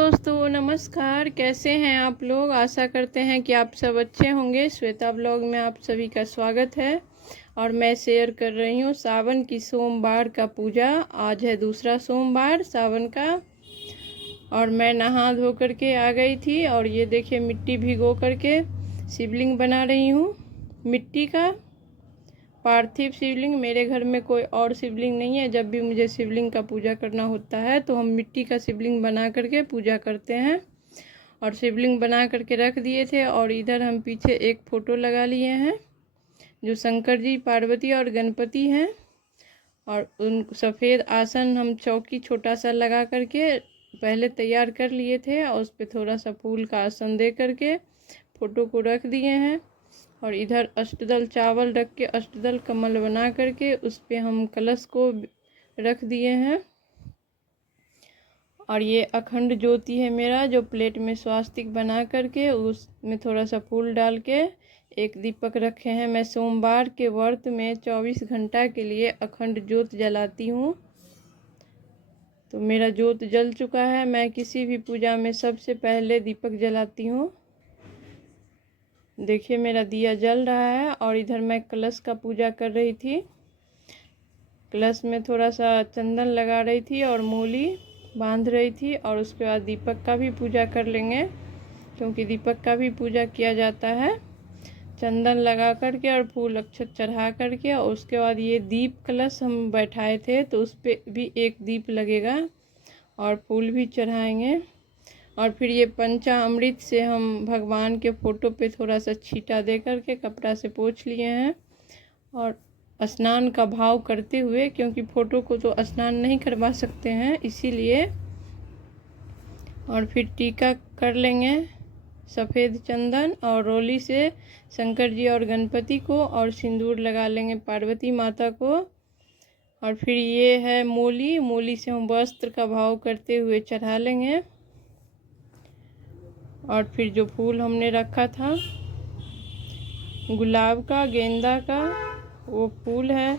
दोस्तों, नमस्कार। कैसे हैं आप लोग? आशा करते हैं कि आप सब अच्छे होंगे। श्वेता ब्लॉग में आप सभी का स्वागत है और मैं शेयर कर रही हूँ सावन की सोमवार का पूजा। आज है दूसरा सोमवार सावन का और मैं नहा धो करके आ गई थी और ये देखिए मिट्टी भिगो करके शिवलिंग बना रही हूँ। मिट्टी का पार्थिव शिवलिंग। मेरे घर में कोई और शिवलिंग नहीं है। जब भी मुझे शिवलिंग का पूजा करना होता है तो हम मिट्टी का शिवलिंग बना करके पूजा करते हैं। और शिवलिंग बना करके रख दिए थे और इधर हम पीछे एक फ़ोटो लगा लिए हैं जो शंकर जी, पार्वती और गणपति हैं। और उन सफ़ेद आसन हम चौकी छोटा सा लगा करके पहले तैयार कर लिए थे और उस पर थोड़ा सा फूल का आसन दे करके फ़ोटो को रख दिए हैं। और इधर अष्टदल चावल रख के अष्टदल कमल बना करके उस पे हम कलश को रख दिए हैं। और ये अखंड ज्योति है मेरा जो प्लेट में स्वास्तिक बना करके उसमें थोड़ा सा फूल डाल के एक दीपक रखे हैं। मैं सोमवार के व्रत में 24 घंटा के लिए अखंड ज्योत जलाती हूँ। तो मेरा ज्योत जल चुका है। मैं किसी भी पूजा में सबसे पहले दीपक जलाती हूँ। देखिए मेरा दिया जल रहा है और इधर मैं कलश का पूजा कर रही थी। कलश में थोड़ा सा चंदन लगा रही थी और मूली बांध रही थी और उसके बाद दीपक का भी पूजा कर लेंगे क्योंकि दीपक का भी पूजा किया जाता है चंदन लगा करके और फूल अक्षत चढ़ा करके। और उसके बाद ये दीप कलश हम बैठाए थे तो उस पर भी एक दीप लगेगा और फूल भी चढ़ाएंगे। और फिर ये पंचामृत से हम भगवान के फ़ोटो पे थोड़ा सा छींटा दे करके कपड़ा से पोंछ लिए हैं और स्नान का भाव करते हुए, क्योंकि फ़ोटो को तो स्नान नहीं करवा सकते हैं इसीलिए। और फिर टीका कर लेंगे सफ़ेद चंदन और रोली से शंकर जी और गणपति को और सिंदूर लगा लेंगे पार्वती माता को। और फिर ये है मूली। मूली से हम वस्त्र का भाव करते हुए चढ़ा लेंगे। और फिर जो फूल हमने रखा था गुलाब का, गेंदा का, वो फूल है।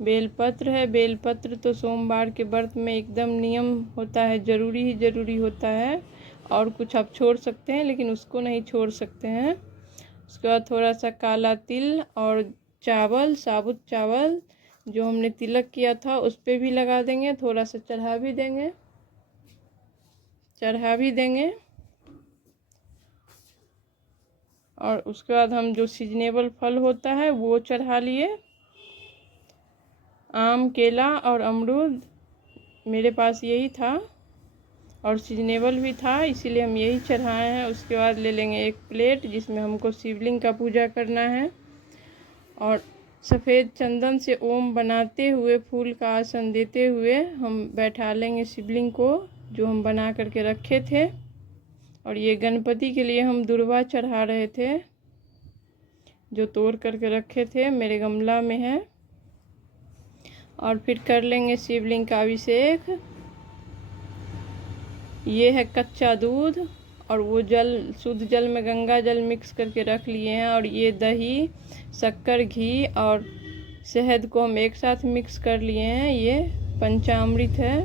बेलपत्र है। बेलपत्र तो सोमवार के व्रत में एकदम नियम होता है, ज़रूरी ही ज़रूरी होता है। और कुछ आप छोड़ सकते हैं लेकिन उसको नहीं छोड़ सकते हैं। उसके बाद थोड़ा सा काला तिल और चावल, साबुत चावल जो हमने तिलक किया था उस पर भी लगा देंगे। थोड़ा सा चढ़ा भी देंगे। और उसके बाद हम जो सीजनेबल फल होता है वो चढ़ा लिए। आम, केला और अमरूद मेरे पास यही था और सीजनेबल भी था इसीलिए हम यही चढ़ाए हैं। उसके बाद ले लेंगे एक प्लेट जिसमें हमको शिवलिंग का पूजा करना है और सफ़ेद चंदन से ओम बनाते हुए फूल का आसन देते हुए हम बैठा लेंगे शिवलिंग को जो हम बना करके रखे थे। और ये गणपति के लिए हम दुर्वा चढ़ा रहे थे जो तोड़ करके रखे थे, मेरे गमला में है। और फिर कर लेंगे शिवलिंग का अभिषेक। ये है कच्चा दूध और वो जल, शुद्ध जल में गंगा जल मिक्स करके रख लिए हैं। और ये दही, शक्कर, घी और शहद को हम एक साथ मिक्स कर लिए हैं। ये पंचामृत है।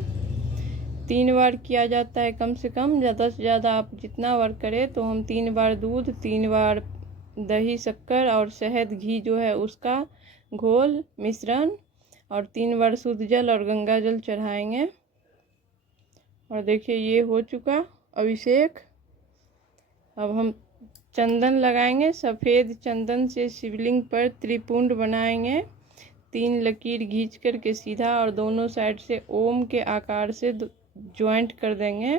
3 बार किया जाता है कम से कम। ज़्यादा से ज़्यादा आप जितना बार करें तो हम 3 बार दूध, 3 बार दही, शक्कर और शहद, घी जो है उसका घोल मिश्रण और 3 बार शुद्ध जल और गंगा जल चढ़ाएंगे। और देखिए ये हो चुका अभिषेक। अब हम चंदन लगाएंगे। सफ़ेद चंदन से शिवलिंग पर त्रिपुंड बनाएंगे। 3 लकीर खींच करके सीधा और दोनों साइड से ओम के आकार से ज्वाइंट कर देंगे,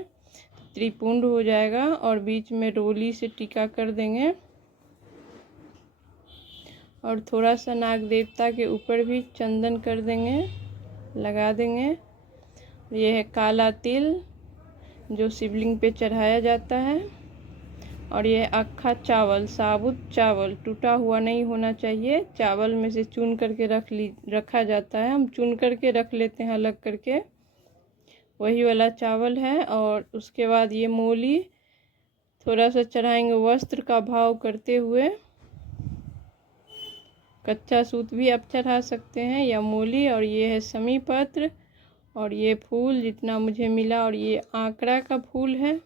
त्रिपुंड हो जाएगा। और बीच में रोली से टीका कर देंगे और थोड़ा सा नाग देवता के ऊपर भी चंदन कर देंगे, लगा देंगे। ये है काला तिल जो शिवलिंग पे चढ़ाया जाता है। और ये अक्खा चावल, साबुत चावल, टूटा हुआ नहीं होना चाहिए। चावल में से चुन करके रखा जाता है। हम चुन करके रख लेते हैं अलग करके, वही वाला चावल है। और उसके बाद ये मूली थोड़ा सा चढ़ाएंगे वस्त्र का भाव करते हुए। कच्चा सूत भी आप चढ़ा सकते हैं या मूली। और ये है समी पत्र और ये फूल जितना मुझे मिला। और ये आंकड़ा का फूल है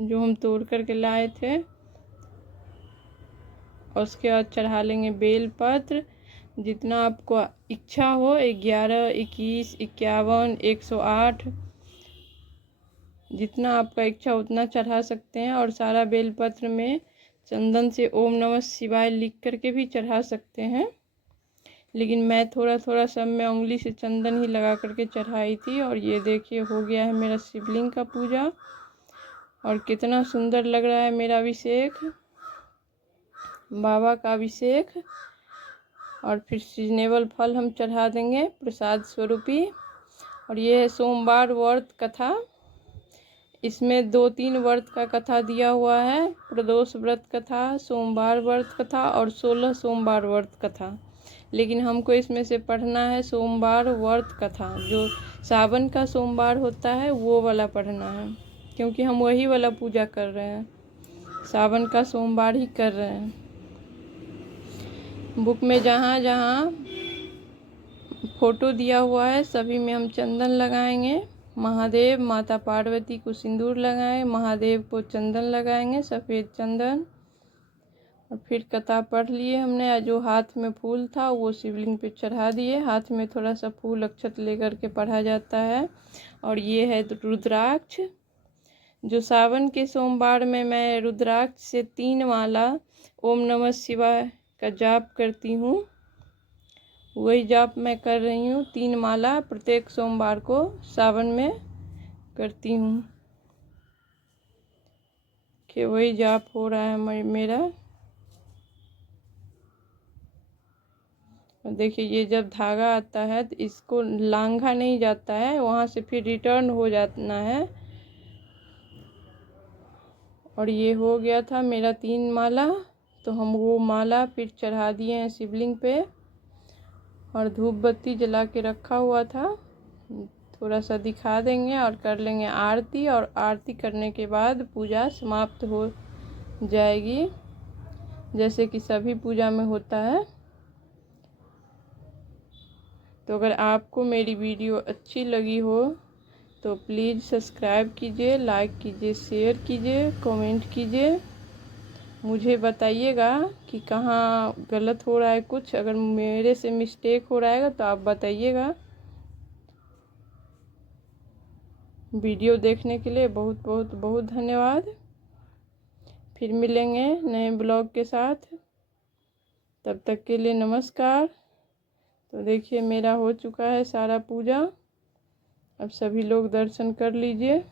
जो हम तोड़ करके लाए थे। और उसके बाद चढ़ा लेंगे बेलपत्र, जितना आपको इच्छा हो, 11, 21, 51, 108, जितना आपका इच्छा उतना चढ़ा सकते हैं। और सारा बेलपत्र में चंदन से ओम नमः शिवाय लिख करके भी चढ़ा सकते हैं, लेकिन मैं थोड़ा थोड़ा सब में उंगली से चंदन ही लगा करके चढ़ाई थी। और ये देखिए हो गया है मेरा शिवलिंग का पूजा, और कितना सुंदर लग रहा है मेरा अभिषेक, बाबा का अभिषेक। और फिर सीजनेबल फल हम चढ़ा देंगे प्रसाद स्वरूपी। और ये है सोमवार व्रत कथा, इसमें 2-3 व्रत का कथा दिया हुआ है, प्रदोष व्रत कथा, सोमवार व्रत कथा और 16 सोमवार व्रत कथा। लेकिन हमको इसमें से पढ़ना है सोमवार व्रत कथा, जो सावन का सोमवार होता है वो वाला पढ़ना है, क्योंकि हम वही वाला पूजा कर रहे हैं, सावन का सोमवार ही कर रहे हैं। बुक में जहाँ जहाँ फोटो दिया हुआ है सभी में हम चंदन लगाएंगे। महादेव माता पार्वती को सिंदूर लगाएं, महादेव को चंदन लगाएंगे, सफ़ेद चंदन। और फिर कथा पढ़ लिए हमने, जो हाथ में फूल था वो शिवलिंग पे चढ़ा दिए, हाथ में थोड़ा सा फूल अक्षत लेकर के पढ़ा जाता है। और ये है रुद्राक्ष, जो सावन के सोमवार में मैं रुद्राक्ष से 3 माला ओम नमः शिवाय का जाप करती हूँ, वही जाप मैं कर रही हूँ। 3 माला प्रत्येक सोमवार को सावन में करती हूँ, कि वही जाप हो रहा है मेरा। देखिए ये जब धागा आता है तो इसको लांघा नहीं जाता है, वहाँ से फिर रिटर्न हो जाना है। और ये हो गया था मेरा 3 माला, तो हम वो माला फिर चढ़ा दिए हैं शिवलिंग पे। और धूप बत्ती जला के रखा हुआ था, थोड़ा सा दिखा देंगे और कर लेंगे आरती। और आरती करने के बाद पूजा समाप्त हो जाएगी, जैसे कि सभी पूजा में होता है। तो अगर आपको मेरी वीडियो अच्छी लगी हो तो प्लीज़ सब्सक्राइब कीजिए, लाइक कीजिए, शेयर कीजिए, कमेंट कीजिए। मुझे बताइएगा कि कहाँ गलत हो रहा है कुछ, अगर मेरे से मिस्टेक हो रहा है तो आप बताइएगा। वीडियो देखने के लिए बहुत बहुत बहुत धन्यवाद। फिर मिलेंगे नए ब्लॉग के साथ, तब तक के लिए नमस्कार। तो देखिए मेरा हो चुका है सारा पूजा, अब सभी लोग दर्शन कर लीजिए।